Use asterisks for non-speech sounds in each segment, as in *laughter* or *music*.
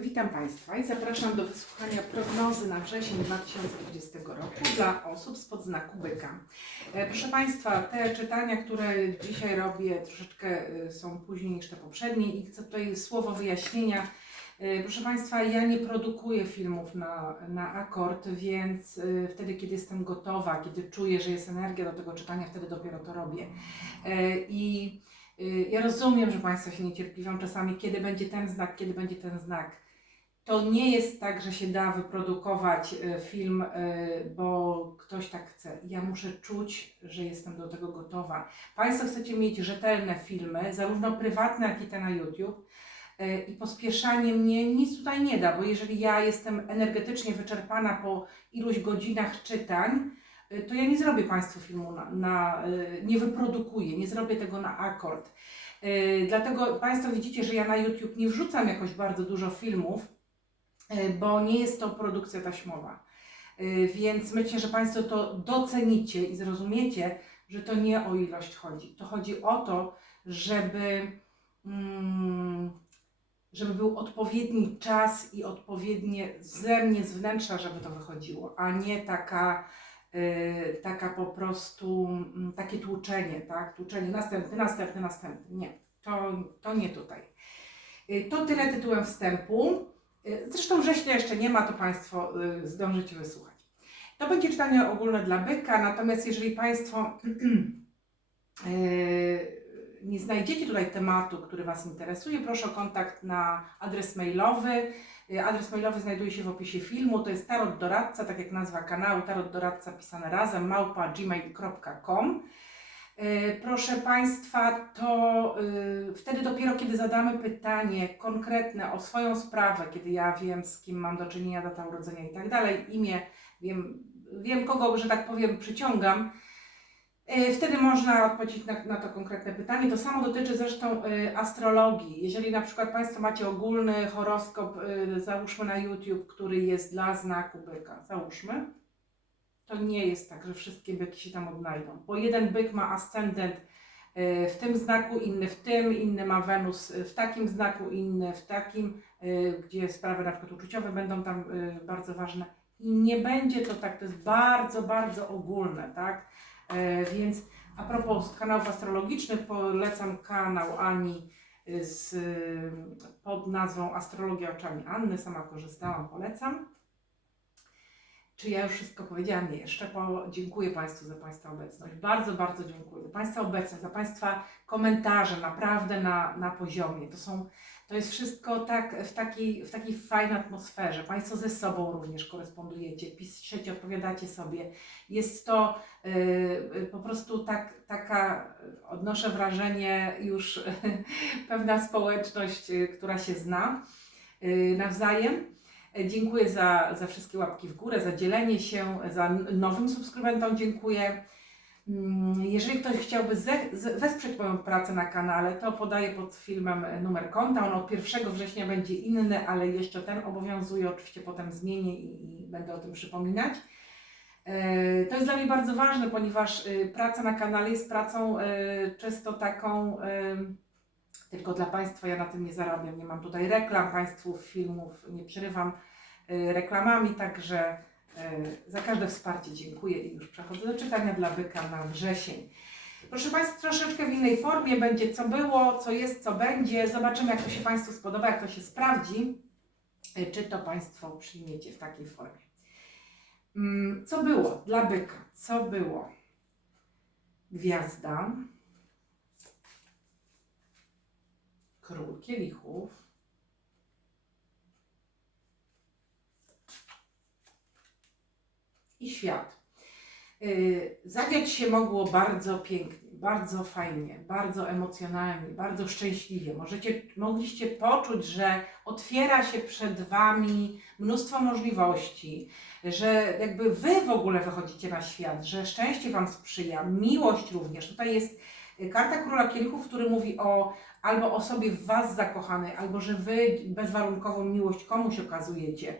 Witam Państwa i zapraszam do wysłuchania prognozy na wrzesień 2020 roku dla osób spod znaku byka. E, Proszę Państwa, te czytania, które dzisiaj robię, troszeczkę e, są później niż te poprzednie i chcę tutaj słowo wyjaśnienia. E, Proszę Państwa, ja nie produkuję filmów na, na akord, więc wtedy, kiedy jestem gotowa, kiedy czuję, że jest energia do tego czytania, wtedy dopiero to robię. I ja rozumiem, że Państwo się niecierpliwią czasami, kiedy będzie ten znak, kiedy będzie ten znak. To nie jest tak, że się da wyprodukować y, film, y, bo ktoś tak chce. Ja muszę czuć, że jestem do tego gotowa. Państwo chcecie mieć rzetelne filmy, zarówno prywatne, jak i te na YouTube. y, I pospieszanie mnie nic tutaj nie da, bo jeżeli ja jestem energetycznie wyczerpana po iluś godzinach czytań, to ja nie zrobię Państwu filmu na, na nie wyprodukuję, nie zrobię tego na akord. Dlatego Państwo widzicie, że ja na YouTube nie wrzucam jakoś bardzo dużo filmów, bo nie jest to produkcja taśmowa. Y, Więc myślę, że Państwo to docenicie i zrozumiecie, że to nie o ilość chodzi. To chodzi o to, żeby, mm, żeby był odpowiedni czas i odpowiednie ze mnie, z wnętrza, żeby to wychodziło, a nie taka y, taka po prostu, mm, takie tłuczenie, tak? Tłuczenie następny, następny, następny. Nie, to, to nie tutaj. To tyle tytułem wstępu. Y, Zresztą września jeszcze nie ma, to Państwo y, zdążycie wysłuchać. To będzie czytanie ogólne dla byka, natomiast jeżeli Państwo *clears throat* y, nie znajdziecie tutaj tematu, który Was interesuje, proszę o kontakt na adres mailowy. Adres mailowy znajduje się w opisie filmu. To jest tarot doradca, tak jak nazwa kanału, tarot doradca pisane razem, małpa gmail.com. Y, Proszę Państwa, to y, wtedy dopiero, kiedy zadamy pytanie konkretne o swoją sprawę, kiedy ja wiem, z kim mam do czynienia, data urodzenia i tak dalej, imię, wiem, wiem kogo, że tak powiem, przyciągam, y, wtedy można odpowiedzieć na, na to konkretne pytanie. To samo dotyczy zresztą y, astrologii. Jeżeli na przykład Państwo macie ogólny horoskop, załóżmy na YouTube, który jest dla znaku byka, załóżmy, to nie jest tak, że wszystkie byki się tam odnajdą. Bo jeden byk ma ascendent y, w tym znaku, inny w tym, inny ma Wenus y, w takim znaku, inny w takim, y, gdzie sprawy na przykład uczuciowe będą tam bardzo ważne. I nie będzie to tak, to jest bardzo, bardzo ogólne, tak? E, Więc a propos kanałów astrologicznych, polecam kanał Ani z, pod nazwą Astrologia oczami Anny. Sama korzystałam, polecam. Czy ja już wszystko powiedziałam? Nie, jeszcze po, dziękuję Państwu za Państwa obecność. Bardzo, bardzo dziękuję za Państwa obecność, za Państwa komentarze, naprawdę na, na poziomie. To są, to jest wszystko tak w takiej, w takiej fajnej atmosferze. Państwo ze sobą również korespondujecie, piszecie, odpowiadacie sobie. Jest to y, y, po prostu tak, taka, odnoszę wrażenie, już *laughs* pewna społeczność, y, która się zna y, nawzajem. Dziękuję za, za wszystkie łapki w górę, za dzielenie się, za nowym subskrybentom dziękuję. Mm, Jeżeli ktoś chciałby wesprzeć moją pracę na kanale, to podaję pod filmem e, numer konta. On od 1 września będzie inny, ale jeszcze ten obowiązuje. Oczywiście potem zmienię i, i będę o tym przypominać. E, To jest dla mnie bardzo ważne, ponieważ e, praca na kanale jest pracą czysto taką tylko dla Państwa. Ja na tym nie zarabiam. Nie mam tutaj reklam Państwu, filmów, nie przerywam e, reklamami, także e, za każde wsparcie dziękuję i już przechodzę do czytania dla byka na wrzesień. Proszę Państwa, troszeczkę w innej formie będzie co było, co jest, co będzie. Zobaczymy, jak to się Państwu spodoba, jak to się sprawdzi, e, czy to Państwo przyjmiecie w takiej formie. Mm, Co było dla byka? Co było? Gwiazda, król kielichów, i świat. Yy, Zadziać się mogło bardzo pięknie, bardzo fajnie, bardzo emocjonalnie, bardzo szczęśliwie. Możecie, mogliście poczuć, że otwiera się przed Wami mnóstwo możliwości, że jakby Wy w ogóle wychodzicie na świat, że szczęście Wam sprzyja, miłość również. Tutaj jest y, karta Króla Kielichów, który mówi o albo osobie w Was zakochanej, albo że Wy bezwarunkową miłość komuś okazujecie.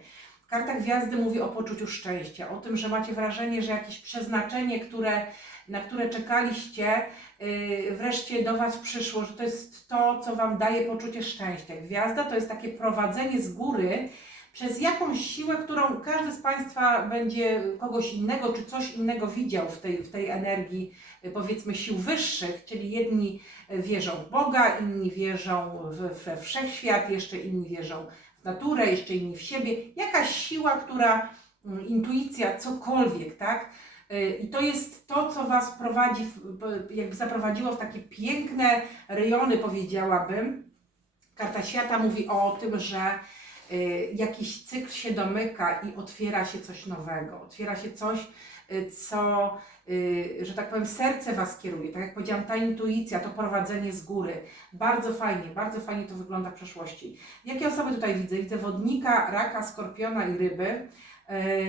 Karta Gwiazdy mówi o poczuciu szczęścia, o tym, że macie wrażenie, że jakieś przeznaczenie, które, na które czekaliście, y, wreszcie do Was przyszło, że to jest to, co Wam daje poczucie szczęścia. Gwiazda to jest takie prowadzenie z góry przez jakąś siłę, którą każdy z Państwa będzie kogoś innego czy coś innego widział w tej, w tej energii, y, powiedzmy, sił wyższych, czyli jedni wierzą w Boga, inni wierzą w, we wszechświat, jeszcze inni wierzą w naturę, jeszcze inni w siebie. Jakaś siła, która, mm, intuicja, cokolwiek, tak? Y, I to jest to, co Was prowadzi, jakby zaprowadziło w takie piękne rejony, powiedziałabym. Karta świata mówi o tym, że jakiś cykl się domyka i otwiera się coś nowego. Otwiera się coś, y, co, y, że tak powiem, serce Was kieruje. Tak jak powiedziałam, ta intuicja, to prowadzenie z góry. Bardzo fajnie, bardzo fajnie to wygląda w przeszłości. Jakie osoby tutaj widzę? Widzę wodnika, raka, skorpiona i ryby.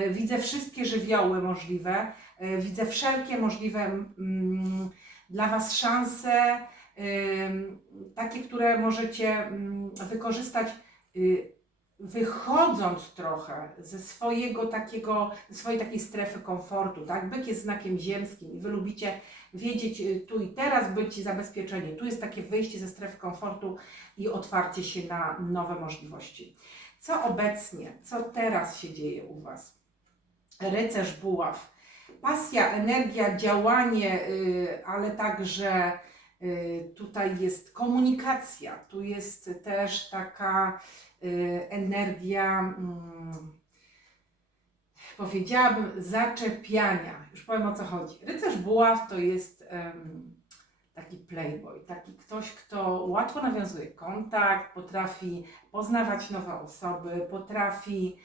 Y, Widzę wszystkie żywioły możliwe. Y, Widzę wszelkie możliwe mm, dla Was szanse, takie, które możecie mm, wykorzystać, y, wychodząc trochę ze swojego takiego, swojej takiej strefy komfortu, tak? Byk jest znakiem ziemskim i Wy lubicie wiedzieć y, tu i teraz, być zabezpieczeni. Tu jest takie wyjście ze strefy komfortu i otwarcie się na nowe możliwości. Co obecnie, co teraz się dzieje u Was? Rycerz buław. Pasja, energia, działanie, y, ale także y, tutaj jest komunikacja, tu jest też taka energia, mm, powiedziałabym, zaczepiania. Już powiem o co chodzi. Rycerz buław to jest taki playboy, taki ktoś, kto łatwo nawiązuje kontakt, potrafi poznawać nowe osoby, potrafi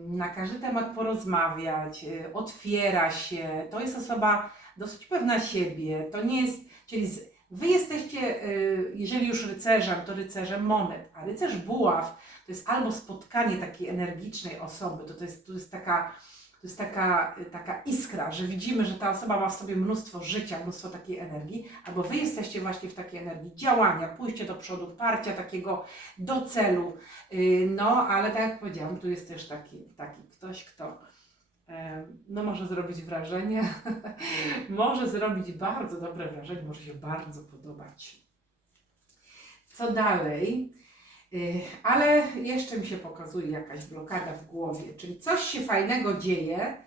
na każdy temat porozmawiać, y, otwiera się. To jest osoba dosyć pewna siebie. To nie jest, czyli wy jesteście, y, jeżeli już rycerzem, to rycerzem monet, a rycerz buław to jest albo spotkanie takiej energicznej osoby, to, to, jest, to jest taka. To jest taka, y, taka iskra, że widzimy, że ta osoba ma w sobie mnóstwo życia, mnóstwo takiej energii, albo wy jesteście właśnie w takiej energii działania, pójście do przodu, parcia takiego do celu. Y, No, ale tak jak powiedziałam, tu jest też taki, taki ktoś, kto no, może zrobić wrażenie, *laughs* może zrobić bardzo dobre wrażenie, może się bardzo podobać. Co dalej? Y, Ale jeszcze mi się pokazuje jakaś blokada w głowie, czyli coś się fajnego dzieje,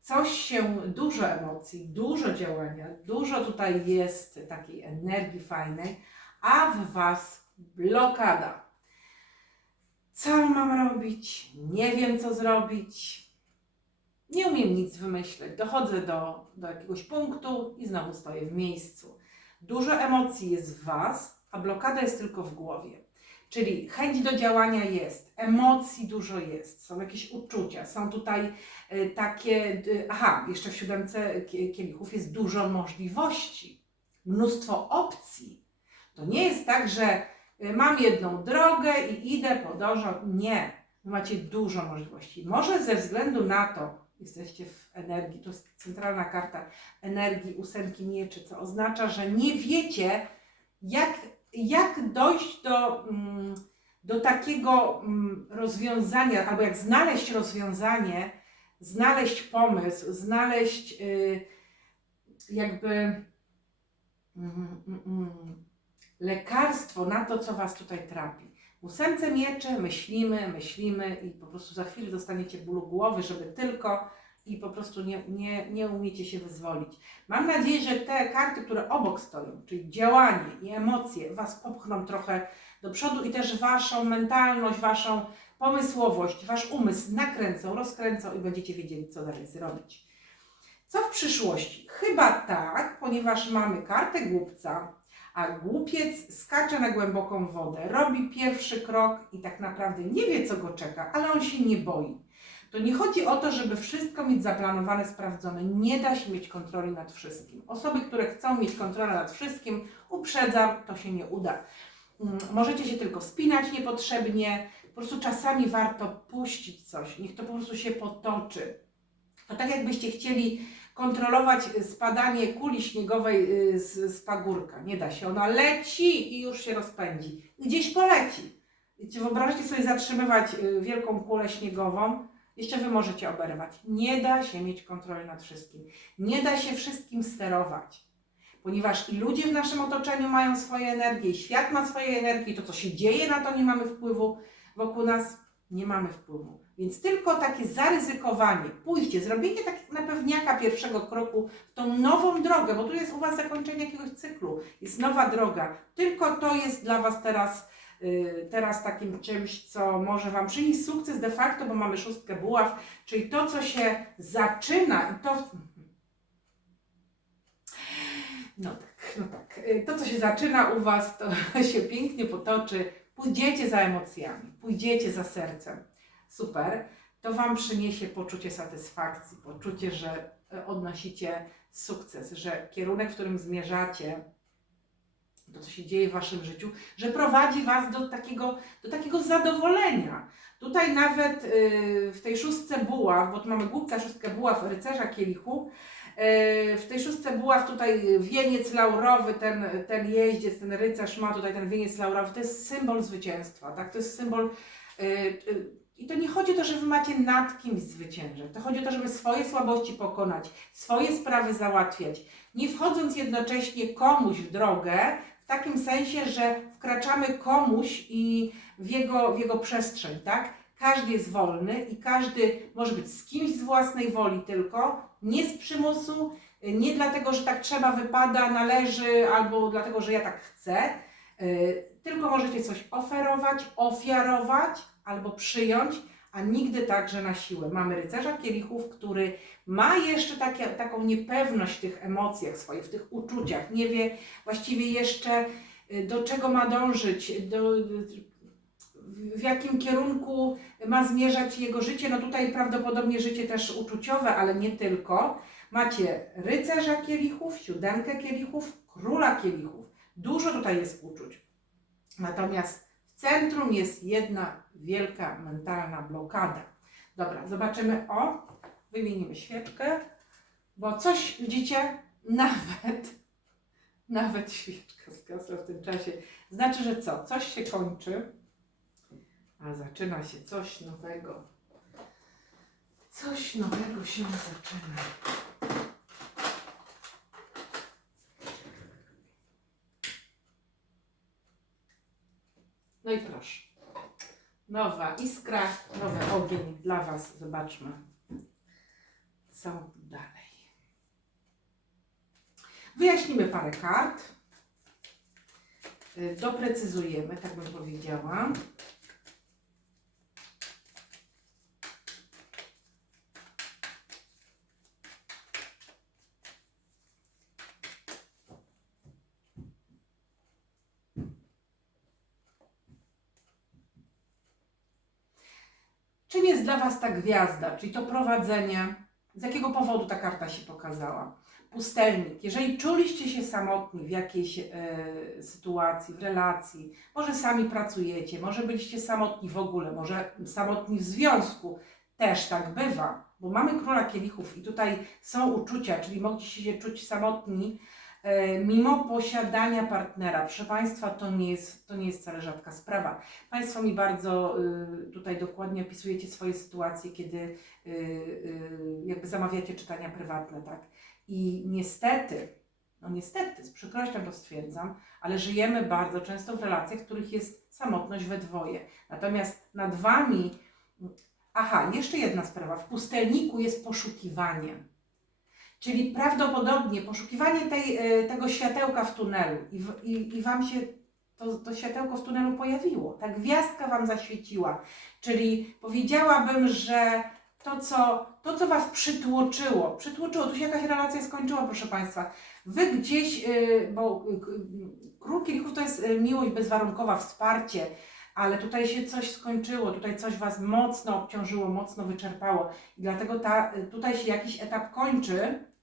coś się, dużo emocji, dużo działania, dużo tutaj jest takiej energii fajnej, a w Was blokada. Co mam robić? Nie wiem, co zrobić. Nie umiem nic wymyśleć. Dochodzę do, do jakiegoś punktu i znowu stoję w miejscu. Dużo emocji jest w Was, a blokada jest tylko w głowie. Czyli chęć do działania jest, emocji dużo jest, są jakieś uczucia, są tutaj y, takie. aha, jeszcze w siódemce kie- kielichów jest dużo możliwości, mnóstwo opcji. To nie jest tak, że y, mam jedną drogę i idę, podążam. Nie. Macie dużo możliwości. Może ze względu na to, jesteście w energii, to jest centralna karta energii ósemki mieczy, co oznacza, że nie wiecie, jak, jak dojść do, mm, do takiego mm, rozwiązania, albo jak znaleźć rozwiązanie, znaleźć pomysł, znaleźć y, jakby mm, lekarstwo na to, co Was tutaj trapi. Ósemce mieczy myślimy, myślimy i po prostu za chwilę dostaniecie bólu głowy, żeby tylko i po prostu nie, nie, nie umiecie się wyzwolić. Mam nadzieję, że te karty, które obok stoją, czyli działanie i emocje, Was popchną trochę do przodu i też Waszą mentalność, Waszą pomysłowość, Wasz umysł nakręcą, rozkręcą i będziecie wiedzieli, co dalej zrobić. Co w przyszłości? Chyba tak, ponieważ mamy kartę głupca, a głupiec skacze na głęboką wodę, robi pierwszy krok i tak naprawdę nie wie, co go czeka, ale on się nie boi. To nie chodzi o to, żeby wszystko mieć zaplanowane, sprawdzone. Nie da się mieć kontroli nad wszystkim. Osoby, które chcą mieć kontrolę nad wszystkim, uprzedzam, to się nie uda. Mm, Możecie się tylko spinać niepotrzebnie. Po prostu czasami warto puścić coś, niech to po prostu się potoczy. To tak jakbyście chcieli kontrolować spadanie kuli śniegowej y, z, z pagórka. Nie da się. Ona leci i już się rozpędzi. Gdzieś poleci. Wyobraźcie sobie zatrzymywać y, wielką kulę śniegową. Jeszcze wy możecie oberwać. Nie da się mieć kontroli nad wszystkim. Nie da się wszystkim sterować. ponieważ i ludzie w naszym otoczeniu mają swoje energie, i świat ma swoje energie, i to, co się dzieje, na to nie mamy wpływu wokół nas, nie mamy wpływu. Więc tylko takie zaryzykowanie, pójście, zrobienie tak na pewniaka pierwszego kroku w tą nową drogę, bo tu jest u Was zakończenie jakiegoś cyklu, jest nowa droga. Tylko to jest dla Was teraz, y, teraz takim czymś, co może Wam przynieść sukces de facto, bo mamy szóstkę buław, czyli to, co się zaczyna i to... No tak, no tak. Y, To, co się zaczyna u Was, to *laughs* się pięknie potoczy. Pójdziecie za emocjami, pójdziecie za sercem. Super. To Wam przyniesie poczucie satysfakcji, poczucie, że e, odnosicie sukces, że kierunek, w którym zmierzacie, to, co się dzieje w Waszym życiu, że prowadzi Was do takiego, do takiego zadowolenia. Tutaj nawet y, w tej szóstce buław, bo tu mamy głupca, szóstkę buław, rycerza kielichu, y, w tej szóstce buław tutaj wieniec laurowy, ten, ten jeździec, ten rycerz ma tutaj ten wieniec laurowy, to jest symbol zwycięstwa, tak? To jest symbol y, y, i to nie chodzi o to, że wy macie nad kimś zwyciężać. To chodzi o to, żeby swoje słabości pokonać, swoje sprawy załatwiać, nie wchodząc jednocześnie komuś w drogę, w takim sensie, że wkraczamy komuś i w jego, w jego przestrzeń, tak? Każdy jest wolny i każdy może być z kimś z własnej woli tylko, nie z przymusu, nie dlatego, że tak trzeba, wypada, należy, albo dlatego, że ja tak chcę, yy, tylko możecie coś oferować, ofiarować albo przyjąć, a nigdy także na siłę. Mamy rycerza kielichów, który ma jeszcze takie, taką niepewność w tych emocjach swoich, w tych uczuciach, nie wie właściwie jeszcze y, do czego ma dążyć, do, w jakim kierunku ma zmierzać jego życie. No tutaj prawdopodobnie życie też uczuciowe, ale nie tylko. Macie rycerza kielichów, siódemkę kielichów, króla kielichów. Dużo tutaj jest uczuć. Natomiast centrum jest jedna wielka mentalna blokada. Dobra, zobaczymy. O, wymienimy świeczkę, bo coś widzicie, *laughs* nawet, nawet świeczka zgasła w tym czasie. Znaczy, że co? Coś się kończy, a zaczyna się coś nowego. Coś nowego się zaczyna. I proszę. Nowa iskra, nowy ogień dla Was. Zobaczmy, co dalej. Wyjaśnimy parę kart. Y, Doprecyzujemy, tak bym powiedziała. Czym jest dla Was ta gwiazda, czyli to prowadzenie? Z jakiego powodu ta karta się pokazała? Pustelnik. Jeżeli czuliście się samotni w jakiejś e, sytuacji, w relacji, może sami pracujecie, może byliście samotni w ogóle, może samotni w związku, też tak bywa, bo mamy króla kielichów i tutaj są uczucia, czyli mogliście się czuć samotni, mimo posiadania partnera. Proszę Państwa, to nie jest, to nie jest wcale rzadka sprawa. Państwo mi bardzo y, tutaj dokładnie opisujecie swoje sytuacje, kiedy y, y, jakby zamawiacie czytania prywatne, tak? I niestety, no niestety, z przykrością to stwierdzam, ale żyjemy bardzo często w relacjach, w których jest samotność we dwoje. Natomiast nad Wami, aha, jeszcze jedna sprawa, w pustelniku jest poszukiwanie. Czyli prawdopodobnie poszukiwanie tej, y, tego światełka w tunelu i, i, i Wam się to, to światełko w tunelu pojawiło. Ta gwiazdka Wam zaświeciła. Czyli powiedziałabym, że to, co, to, co Was przytłoczyło, przytłoczyło, tu się jakaś relacja skończyła, proszę Państwa. Wy gdzieś, yy, bo yy, król kielichów to jest miłość bezwarunkowa, wsparcie, ale tutaj się coś skończyło, tutaj coś Was mocno obciążyło, mocno wyczerpało i dlatego ta, tutaj się jakiś etap kończy.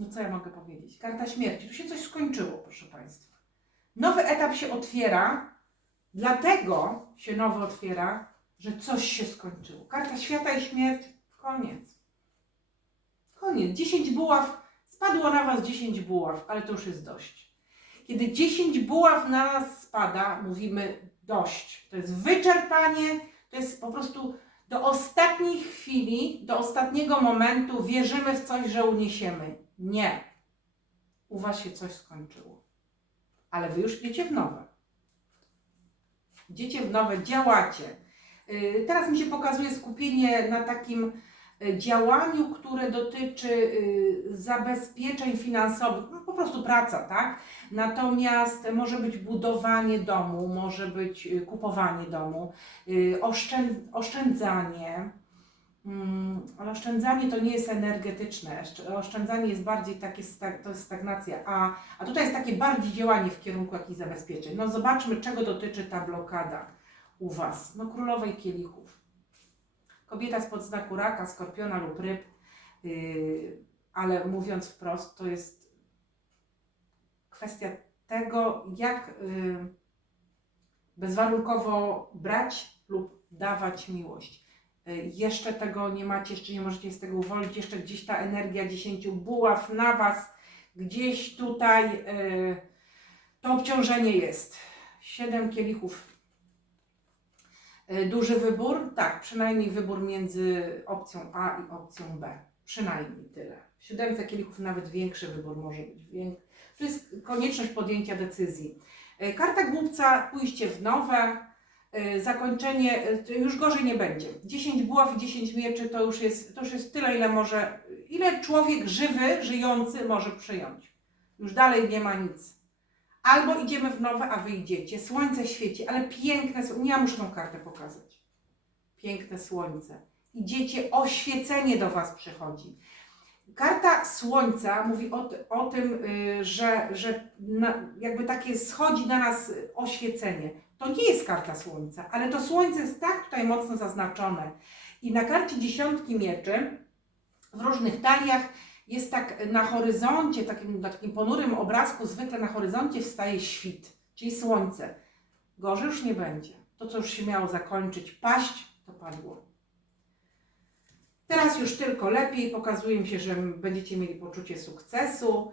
No co ja mogę powiedzieć? Karta śmierci. Tu się coś skończyło, proszę Państwa. Nowy etap się otwiera, dlatego się nowy otwiera, że coś się skończyło. Karta świata i śmierć, koniec. Koniec. 10 buław, spadło na Was 10 buław, ale to już jest dość. Kiedy 10 buław na nas spada, mówimy dość. To jest wyczerpanie, to jest po prostu Do ostatniej chwili, do ostatniego momentu wierzymy w coś, że uniesiemy. Nie. U Was się coś skończyło. Ale Wy już idziecie w nowe. Idziecie w nowe, działacie. Y, Teraz mi się pokazuje skupienie na takim y, działaniu, które dotyczy y, zabezpieczeń finansowych, no po prostu praca, tak? Natomiast może być budowanie domu, może być kupowanie domu, oszczęd, oszczędzanie. Mm, Ale oszczędzanie to nie jest energetyczne. Oszczędzanie jest bardziej takie, to jest stagnacja, a, a tutaj jest takie bardziej działanie w kierunku jakichś zabezpieczeń. No zobaczmy, czego dotyczy ta blokada u Was. No królowej kielichów. Kobieta spod znaku raka, skorpiona lub ryb, yy, ale mówiąc wprost, to jest kwestia tego, jak yy, bezwarunkowo brać lub dawać miłość. Yy, Jeszcze tego nie macie, jeszcze nie możecie z tego uwolnić, jeszcze gdzieś ta energia dziesięciu buław na Was, gdzieś tutaj yy, to obciążenie jest. Siedem kielichów. Yy, Duży wybór? Tak, przynajmniej wybór między opcją A i opcją B. Przynajmniej tyle. W siódemce kielichów nawet większy wybór może być. To jest konieczność podjęcia decyzji. Karta głupca, pójście w nowe, zakończenie, yy, to już gorzej nie będzie. 10 buław i 10 mieczy to już jest, to już jest tyle, ile może, ile człowiek żywy, żyjący może przyjąć. Już dalej nie ma nic. Albo idziemy w nowe, a wy idziecie. Słońce świeci, ale piękne słońce. Ja muszę tą kartę pokazać. Piękne słońce. Idziecie, oświecenie do was przychodzi. Karta słońca mówi o, o tym, y, że, że na, jakby takie schodzi na nas y, oświecenie. To nie jest karta słońca, ale to słońce jest tak tutaj mocno zaznaczone. I na karcie dziesiątki mieczy w różnych taliach jest tak na horyzoncie, takim, na takim ponurym obrazku, zwykle na horyzoncie wstaje świt, czyli słońce. Gorzej już nie będzie. To, co już się miało zakończyć, paść, to padło. Teraz już tylko lepiej, pokazuje mi się, że będziecie mieli poczucie sukcesu,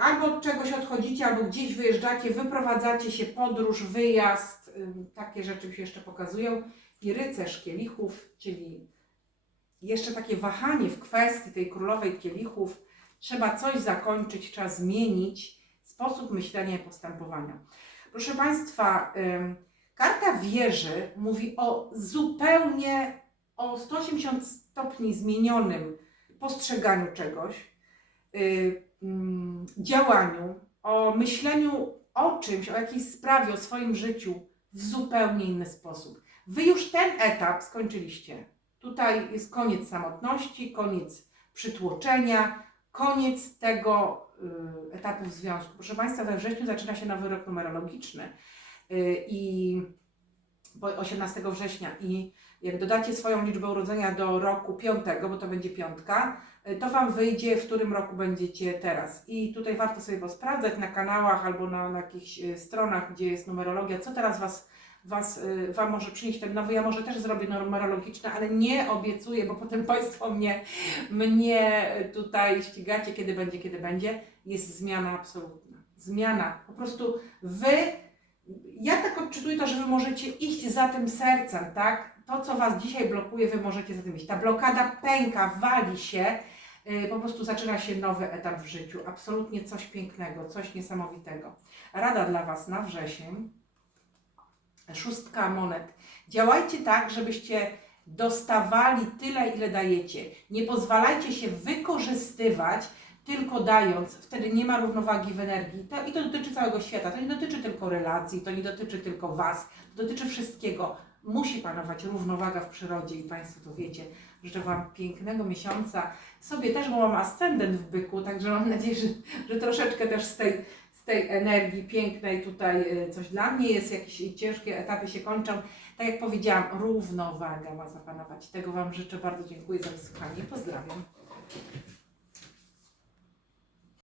albo od czegoś odchodzicie, albo gdzieś wyjeżdżacie, wyprowadzacie się, podróż, wyjazd, takie rzeczy się jeszcze pokazują. I rycerz kielichów, czyli jeszcze takie wahanie w kwestii tej królowej kielichów. Trzeba coś zakończyć, trzeba zmienić sposób myślenia i postępowania. Proszę Państwa, karta wieży mówi o zupełnie o 180 stopni zmienionym postrzeganiu czegoś, y, działaniu, o myśleniu o czymś, o jakiejś sprawie, o swoim życiu w zupełnie inny sposób. Wy już ten etap skończyliście. Tutaj jest koniec samotności, koniec przytłoczenia, koniec tego y, etapu w związku. Proszę Państwa, we wrześniu zaczyna się nowy rok numerologiczny y, i bo 18 września i jak dodacie swoją liczbę urodzenia do roku piątego, bo to będzie piątka, to Wam wyjdzie, w którym roku będziecie teraz. I tutaj warto sobie posprawdzać na kanałach albo na, na jakichś y, stronach, gdzie jest numerologia, co teraz Was was, y, Wam może przynieść ten nowy. Ja może też zrobię numerologiczne, ale nie obiecuję, bo potem *laughs* Państwo mnie, mnie tutaj ścigacie, kiedy będzie, kiedy będzie. Jest zmiana absolutna. Zmiana. Po prostu Wy, ja tak odczytuję to, że Wy możecie iść za tym sercem, tak? To, co Was dzisiaj blokuje, Wy możecie za tym iść. Ta blokada pęka, wali się. Y, Po prostu zaczyna się nowy etap w życiu. Absolutnie coś pięknego, coś niesamowitego. Rada dla Was na wrzesień szóstka monet. Działajcie tak, żebyście dostawali tyle, ile dajecie. Nie pozwalajcie się wykorzystywać, tylko dając. Wtedy nie ma równowagi w energii. I to dotyczy całego świata. To nie dotyczy tylko relacji, to nie dotyczy tylko Was, to dotyczy wszystkiego. Musi panować równowaga w przyrodzie i Państwo to wiecie. Życzę Wam pięknego miesiąca. Sobie też, bo mam ascendent w byku, także mam nadzieję, że, że troszeczkę też z tej z tej energii pięknej tutaj y, coś dla mnie jest, jakieś ciężkie etapy się kończą. Tak jak powiedziałam, równowaga ma zapanować. Tego Wam życzę. Bardzo dziękuję za wysłuchanie. Pozdrawiam.